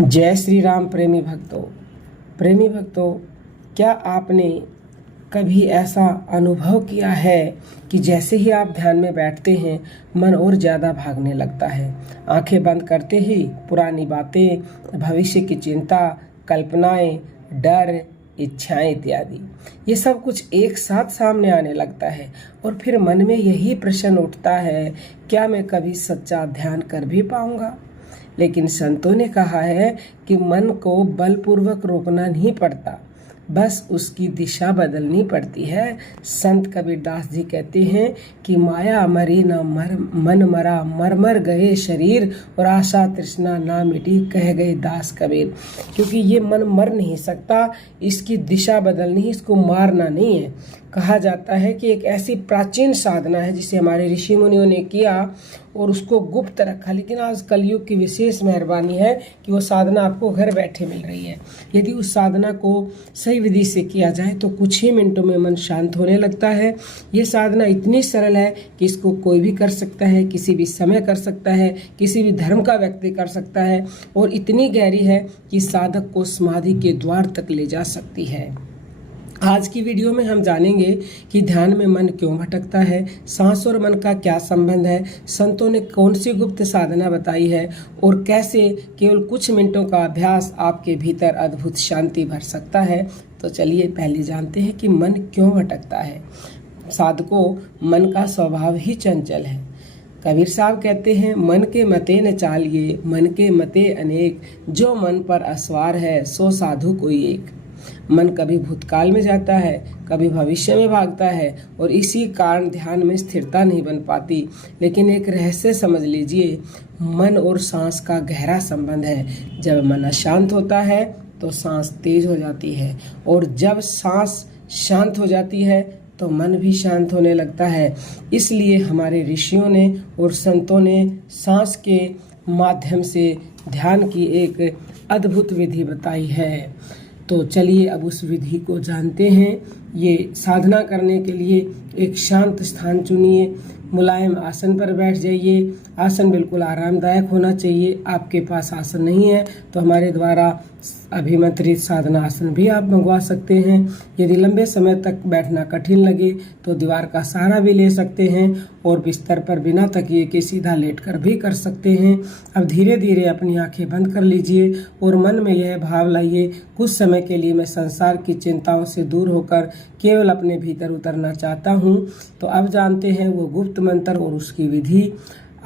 जय श्री राम। प्रेमी भक्तों, क्या आपने कभी ऐसा अनुभव किया है कि जैसे ही आप ध्यान में बैठते हैं मन और ज़्यादा भागने लगता है। आंखें बंद करते ही पुरानी बातें, भविष्य की चिंता, कल्पनाएं, डर, इच्छाएं इत्यादि ये सब कुछ एक साथ सामने आने लगता है और फिर मन में यही प्रश्न उठता है, क्या मैं कभी सच्चा ध्यान कर भी पाऊंगा। लेकिन संतों ने कहा है कि मन को बलपूर्वक रोकना नहीं पड़ता, बस उसकी दिशा बदलनी पड़ती है। संत कबीरदास जी कहते हैं कि माया मरी न मन मरा, मर मर गए शरीर और आशा तृष्णा ना मिटी, कह गए दास कबीर। क्योंकि ये मन मर नहीं सकता, इसकी दिशा बदलनी है, इसको मारना नहीं है। कहा जाता है कि एक ऐसी प्राचीन साधना है जिसे हमारे ऋषि मुनियों ने किया और उसको गुप्त रखा, लेकिन आज कलयुग की विशेष मेहरबानी है कि वो साधना आपको घर बैठे मिल रही है। यदि उस साधना को सही विधि से किया जाए तो कुछ ही मिनटों में मन शांत होने लगता है। ये साधना इतनी सरल है कि इसको कोई भी कर सकता है, किसी भी समय कर सकता है, किसी भी धर्म का व्यक्ति कर सकता है और इतनी गहरी है कि साधक को समाधि के द्वार तक ले जा सकती है। आज की वीडियो में हम जानेंगे कि ध्यान में मन क्यों भटकता है, सांस और मन का क्या संबंध है, संतों ने कौन सी गुप्त साधना बताई है और कैसे केवल कुछ मिनटों का अभ्यास आपके भीतर अद्भुत शांति भर सकता है। तो चलिए पहले जानते हैं कि मन क्यों भटकता है। साधकों, मन का स्वभाव ही चंचल है। कबीर साहब कहते हैं, मन के मते न चालिए, मन के मते अनेक, जो मन पर असवार है सो साधु कोई एक। मन कभी भूतकाल में जाता है, कभी भविष्य में भागता है और इसी कारण ध्यान में स्थिरता नहीं बन पाती। लेकिन एक रहस्य समझ लीजिए, मन और सांस का गहरा संबंध है। जब मन अशांत होता है तो सांस तेज हो जाती है और जब सांस शांत हो जाती है तो मन भी शांत होने लगता है। इसलिए हमारे ऋषियों ने और संतों ने सांस के माध्यम से ध्यान की एक अद्भुत विधि बताई है। तो चलिए अब उस विधि को जानते हैं। ये साधना करने के लिए एक शांत स्थान चुनिए, मुलायम आसन पर बैठ जाइए। आसन बिल्कुल आरामदायक होना चाहिए। आपके पास आसन नहीं है तो हमारे द्वारा अभिमंत्रित साधना आसन भी आप मंगवा सकते हैं। यदि लंबे समय तक बैठना कठिन लगे तो दीवार का सहारा भी ले सकते हैं और बिस्तर पर बिना तकिए के सीधा लेटकर भी कर सकते हैं। अब धीरे धीरे अपनी आंखें बंद कर लीजिए और मन में यह भाव लाइए, कुछ समय के लिए मैं संसार की चिंताओं से दूर होकर केवल अपने भीतर उतरना चाहता हूँ। तो अब जानते हैं वो गुप्त मंत्र और उसकी विधि।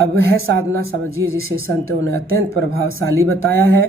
अब वह साधना समझिए जिसे संतों ने अत्यंत प्रभावशाली बताया है।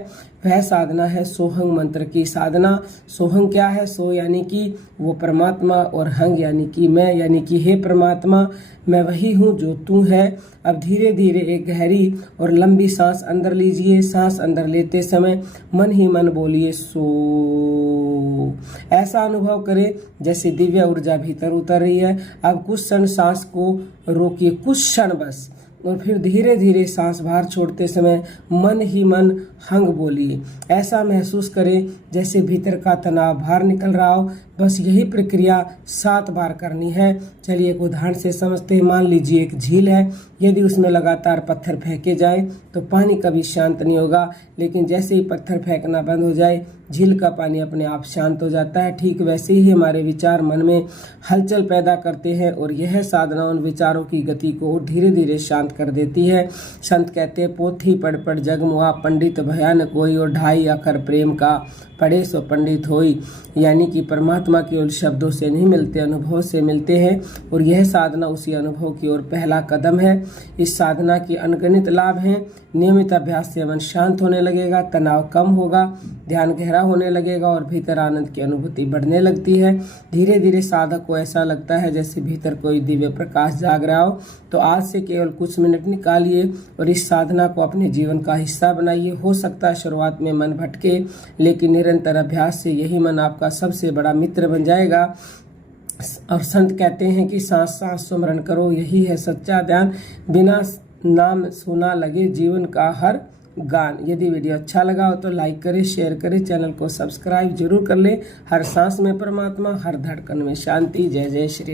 वह साधना है सोहंग मंत्र की साधना। सोहंग क्या है? सो यानी कि वो परमात्मा और हंग यानी कि मैं, यानी कि हे परमात्मा मैं वही हूँ जो तू है। अब धीरे धीरे एक गहरी और लंबी सांस अंदर लीजिए। सांस अंदर लेते समय मन ही मन बोलिए सो। ऐसा अनुभव करें जैसे दिव्य ऊर्जा भीतर उतर रही है। अब कुछ क्षण सांस को रोकिए, कुछ क्षण बस, और फिर धीरे धीरे सांस बाहर छोड़ते समय मन ही मन हंग बोलिए। ऐसा महसूस करें जैसे भीतर का तनाव बाहर निकल रहा हो। बस यही प्रक्रिया 7 बार करनी है। चलिए एक उदाहरण से समझते हैं। मान लीजिए एक झील है, यदि उसमें लगातार पत्थर फेंके जाए तो पानी कभी शांत नहीं होगा, लेकिन जैसे ही पत्थर फेंकना बंद हो जाए झील का पानी अपने आप शांत हो जाता है। ठीक वैसे ही हमारे विचार मन में हलचल पैदा करते हैं और यह साधना उन विचारों की गति को धीरे धीरे शांत कर देती है। संत कहते हैं, पोथी पढ़ पढ़ जग मुआ, पंडित भयानक होई और 2.5 अखर प्रेम का पढ़े सो पंडित होई। यानी कि परमात्मा केवल शब्दों से नहीं मिलते, अनुभव से मिलते हैं और यह साधना उसी अनुभव की ओर पहला कदम है। इस साधना के अनगिनत लाभ हैं। नियमित अभ्यास से मन शांत होने लगेगा, तनाव कम होगा, ध्यान गहरा होने लगेगा और भीतर आनंद की अनुभूति बढ़ने लगती है। धीरे धीरे साधक को ऐसा लगता है जैसे भीतर कोई दिव्य प्रकाश जाग रहा हो। तो आज से केवल कुछ मिनट निकालिए और इस साधना को अपने जीवन का हिस्सा बनाइए। हो सकता है शुरुआत में मन भटके, लेकिन निरंतर अभ्यास से यही मन आपका सबसे बड़ा मित्र बन जाएगा। और संत कहते हैं कि सांस सांस सुमरण करो, यही है सच्चा ध्यान। बिना नाम सुना लगे जीवन का हर गान। यदि वीडियो अच्छा लगा हो तो लाइक करें, शेयर करें, चैनल को सब्सक्राइब जरूर कर लें। हर सांस में परमात्मा, हर धड़कन में शांति। जय जय श्री